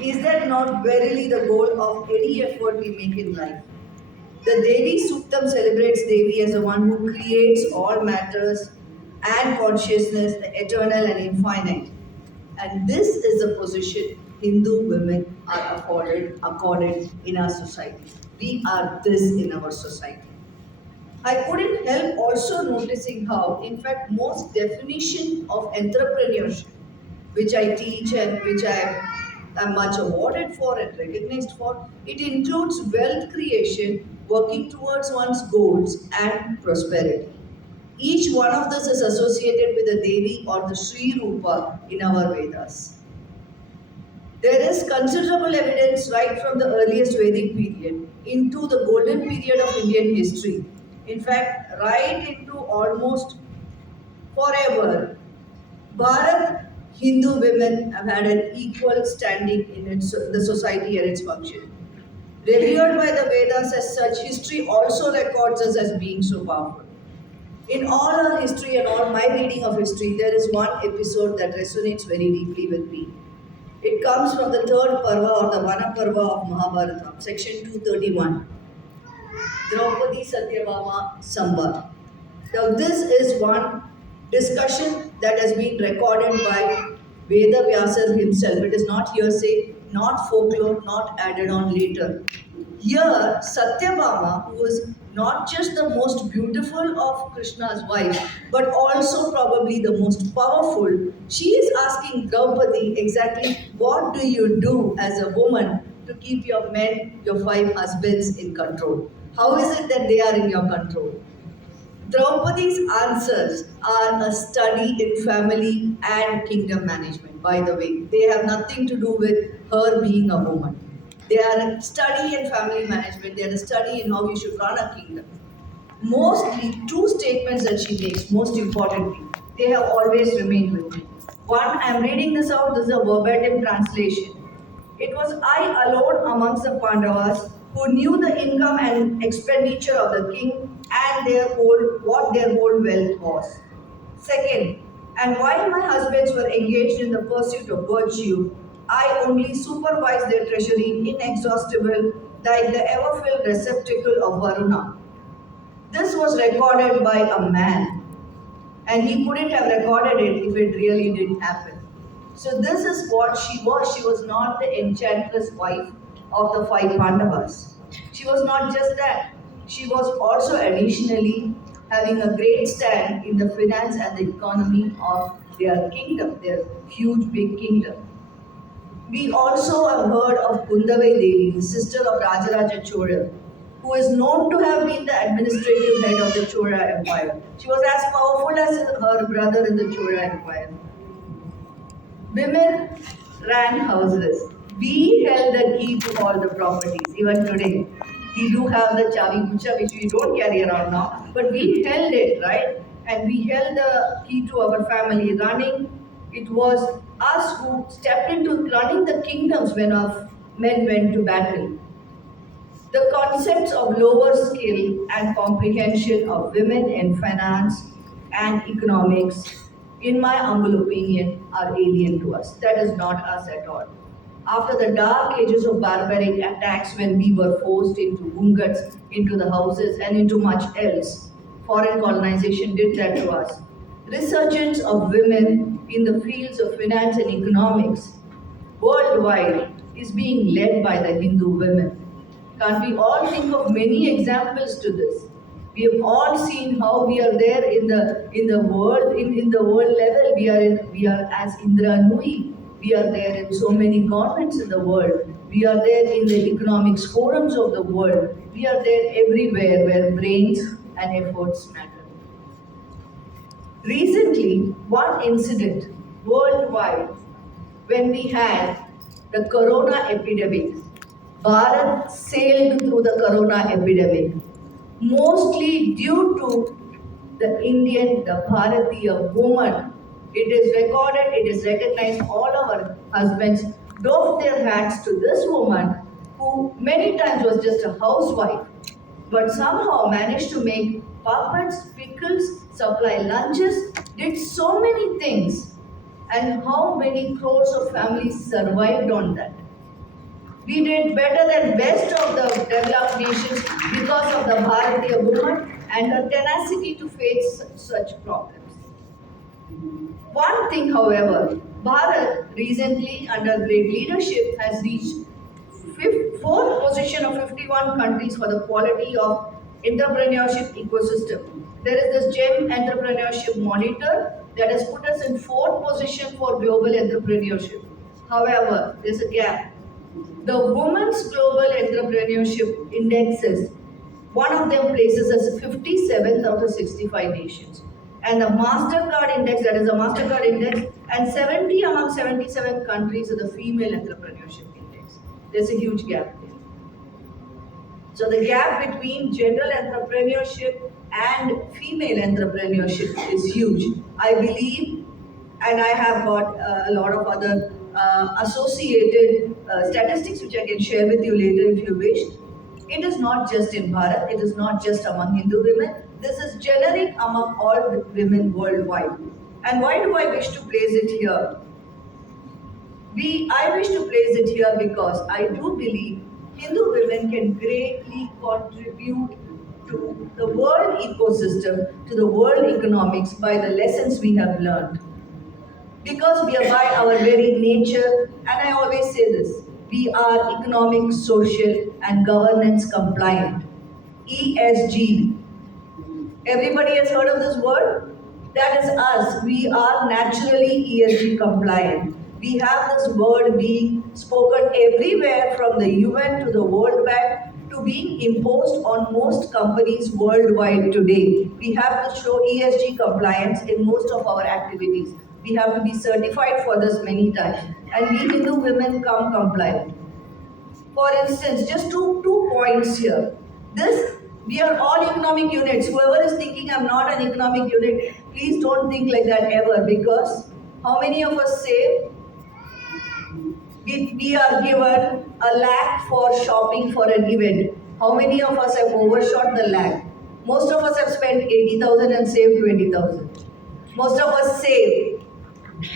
Is that not verily the goal of any effort we make in life? The Devi Suktam celebrates Devi as the one who creates all matters and consciousness, the eternal and infinite. And this is the position Hindu women are accorded in our society. We are this in our society. I couldn't help also noticing how, in fact, most definition of entrepreneurship, which I teach and which I am much awarded for and recognized for, it includes wealth creation, working towards one's goals and prosperity. Each one of this is associated with the Devi or the Sri Rupa in our Vedas. There is considerable evidence right from the earliest Vedic period into the golden period of Indian history. In fact, right into almost forever, Bharat Hindu women have had an equal standing in the society and its function. Revered by the Vedas as such, history also records us as being so powerful. In all our history and all my reading of history, there is one episode that resonates very deeply with me. It comes from the third Parva or the Vana Parva of Mahabharata, section 231. Draupadi Satyabhama Samvad. Now, this is one discussion that has been recorded by Veda Vyasa himself. It is not hearsay, not folklore, not added on later. Here, Satyabhama, who is not just the most beautiful of Krishna's wives, but also probably the most powerful, she is asking Draupadi exactly what do you do as a woman to keep your men, your five husbands in control? How is it that they are in your control? Draupadi's answers are a study in family and kingdom management, by the way. They have nothing to do with her being a woman. They are a study in family management, they are a study in how you should run a kingdom. Mostly, two statements that she makes, most importantly, they have always remained with me. One, I am reading this out, this is a verbatim translation. It was I alone amongst the Pandavas who knew the income and expenditure of the king and what their whole wealth was. Second, and while my husbands were engaged in the pursuit of virtue, I only supervised their treasury inexhaustible like the ever-filled receptacle of Varuna. This was recorded by a man, and he couldn't have recorded it if it really didn't happen. So this is what she was. She was not the enchantress wife of the five Pandavas. She was not just that. She was also additionally having a great stand in the finance and the economy of their kingdom, their huge big kingdom. We also have heard of Kundavai Devi, the sister of Rajaraja Chola, who is known to have been the administrative head of the Chola Empire. She was as powerful as her brother in the Chola Empire. Women ran houses. We held the key to all the properties, even today. We do have the chavi gucha, which we don't carry around now, but we held it, right? And we held the key to our family running. It was us who stepped into running the kingdoms when our men went to battle. The concepts of lower skill and comprehension of women in finance and economics, in my humble opinion, are alien to us. That is not us at all. After the dark ages of barbaric attacks, when we were forced into gungats, into the houses, and into much else, foreign colonization did that to us. Resurgence of women in the fields of finance and economics worldwide is being led by the Hindu women. Can't we all think of many examples to this? We have all seen how we are there in the world in the world level. We are as Indra Nui. We are there in so many governments in the world. We are there in the economics forums of the world. We are there everywhere where brains and efforts matter. Recently, one incident worldwide when we had the corona epidemic. Bharat sailed through the corona epidemic, mostly due to the Indian, the Bharatiya woman. It is recorded, it is recognized, all our husbands doffed their hats to this woman who many times was just a housewife, but somehow managed to make puppets, pickles, supply lunches, did so many things. And how many crores of families survived on that? We did better than best of the developed nations because of the Bharatiya woman and her tenacity to face such problems. One thing, however, Bharat recently, under great leadership, has reached fourth position of 51 countries for the quality of entrepreneurship ecosystem. There is this GEM Entrepreneurship Monitor that has put us in fourth position for global entrepreneurship. However, there's a gap. The Women's Global Entrepreneurship Indexes, one of them places us 57th out of 65 nations. And the MasterCard Index, that is a MasterCard Index, and 70 among 77 countries is the Female Entrepreneurship Index. There's a huge gap there. So the gap between general entrepreneurship and female entrepreneurship is huge. I believe, and I have got a lot of other associated statistics which I can share with you later if you wish. It is not just in Bharat, it is not just among Hindu women, this is generic among all women worldwide. And why do I wish to place it here? I wish to place it here because I do believe Hindu women can greatly contribute to the world ecosystem, to the world economics by the lessons we have learned. Because we are by our very nature, and I always say this, we are economic, social, and governance compliant. ESG. Everybody has heard of this word? That is us. We are naturally ESG compliant. We have this word being spoken everywhere from the UN to the World Bank to being imposed on most companies worldwide today. We have to show ESG compliance in most of our activities. We have to be certified for this many times. And we Hindu women come compliant. For instance, just two points here. This, we are all economic units. Whoever is thinking I'm not an economic unit, please don't think like that ever, because how many of us save? We are given a lakh for shopping for an event. How many of us have overshot the lakh? Most of us have spent 80,000 and saved 20,000. Most of us save.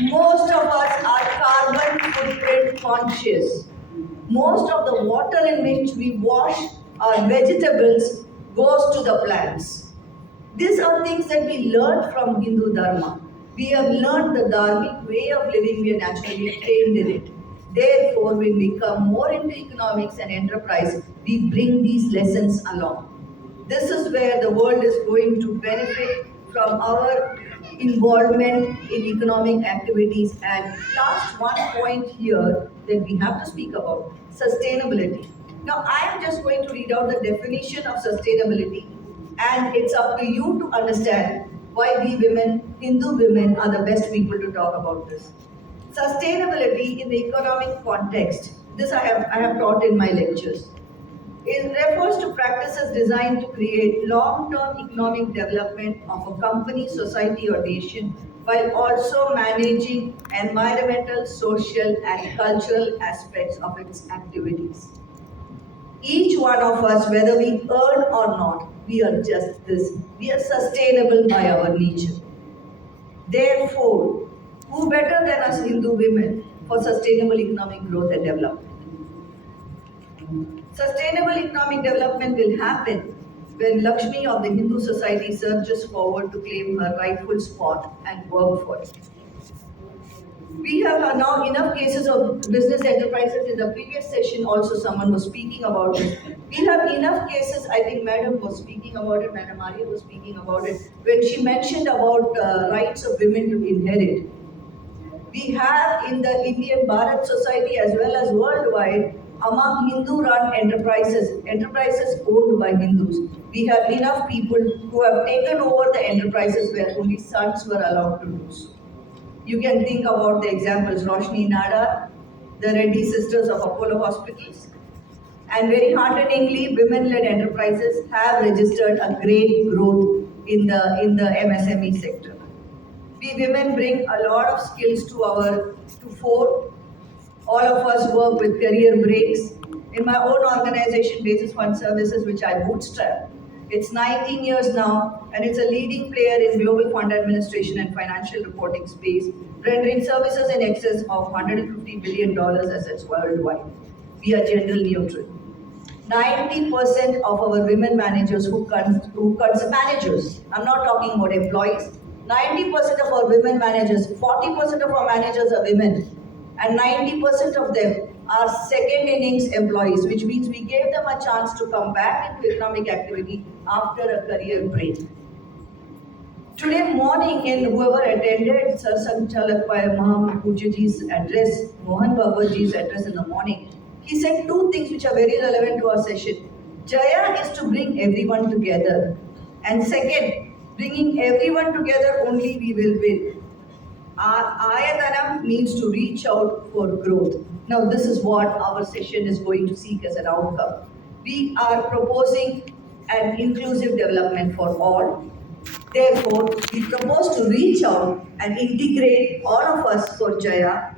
Most of us are carbon footprint conscious. Most of the water in which we wash our vegetables goes to the plants. These are things that we learned from Hindu Dharma. We have learned the Dharmic way of living, we are naturally trained in it. Therefore, when we come more into economics and enterprise, we bring these lessons along. This is where the world is going to benefit from our involvement in economic activities. And last one point here that we have to speak about, sustainability. Now, I am just going to read out the definition of sustainability, and it's up to you to understand why we women, Hindu women, are the best people to talk about this. Sustainability in the economic context, this I have taught in my lectures. It refers to practices designed to create long-term economic development of a company, society, or nation, while also managing environmental, social, and cultural aspects of its activities. Each one of us, whether we earn or not, we are just this. We are sustainable by our nature. Therefore, who better than us Hindu women for sustainable economic growth and development? Sustainable economic development will happen when Lakshmi of the Hindu society surges forward to claim her rightful spot and work for it. We have now enough cases of business enterprises. In the previous session also someone was speaking about it. We have enough cases, I think Madam was speaking about it, Madam Arya was speaking about it, when she mentioned about rights of women to inherit. We have in the Indian Bharat society as well as worldwide, among Hindu-run enterprises owned by Hindus, we have enough people who have taken over the enterprises where only sons were allowed to do so. You can think about the examples, Roshni Nada, the Reddy sisters of Apollo hospitals. And very hearteningly, women-led enterprises have registered a great growth in the MSME sector. We women bring a lot of skills to fore. All of us work with career breaks. In my own organization, Basis Fund Services, which I bootstrap, it's 19 years now, and it's a leading player in global fund administration and financial reporting space, rendering services in excess of $150 billion assets worldwide. We are gender neutral. 90% of our women managers managers, I'm not talking about employees, 90% of our women managers, 40% of our managers are women, and 90% of them are second innings employees, which means we gave them a chance to come back into economic activity after a career break. Today morning, in whoever attended Sir Sanchalak Mahapujaji's address, Mohan Bhagwatji's address in the morning, he said two things which are very relevant to our session. Jaya is to bring everyone together. And second, bringing everyone together only we will win. Ayatanam means to reach out for growth. Now, this is what our session is going to seek as an outcome. We are proposing an inclusive development for all. Therefore, we propose to reach out and integrate all of us for Jaya,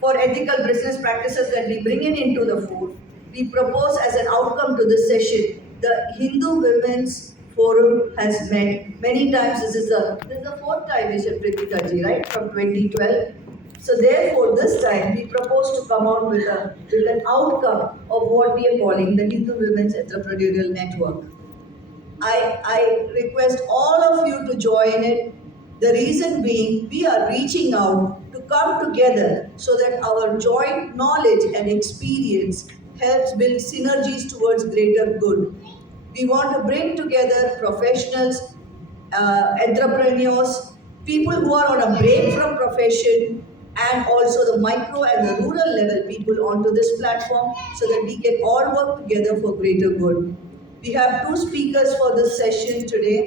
for ethical business practices that we bring in into the food. We propose as an outcome to this session, the Hindu Women's Forum has met many times. This is the fourth time, Mr. Pritika ji, right, from 2012. So therefore, this time we propose to come out with an outcome of what we are calling the Hindu Women's Entrepreneurial Network. I request all of you to join it. The reason being, we are reaching out to come together so that our joint knowledge and experience helps build synergies towards greater good. We want to bring together professionals, entrepreneurs, people who are on a break from profession, and also the micro and the rural level people onto this platform so that we can all work together for greater good. We have two speakers for this session today.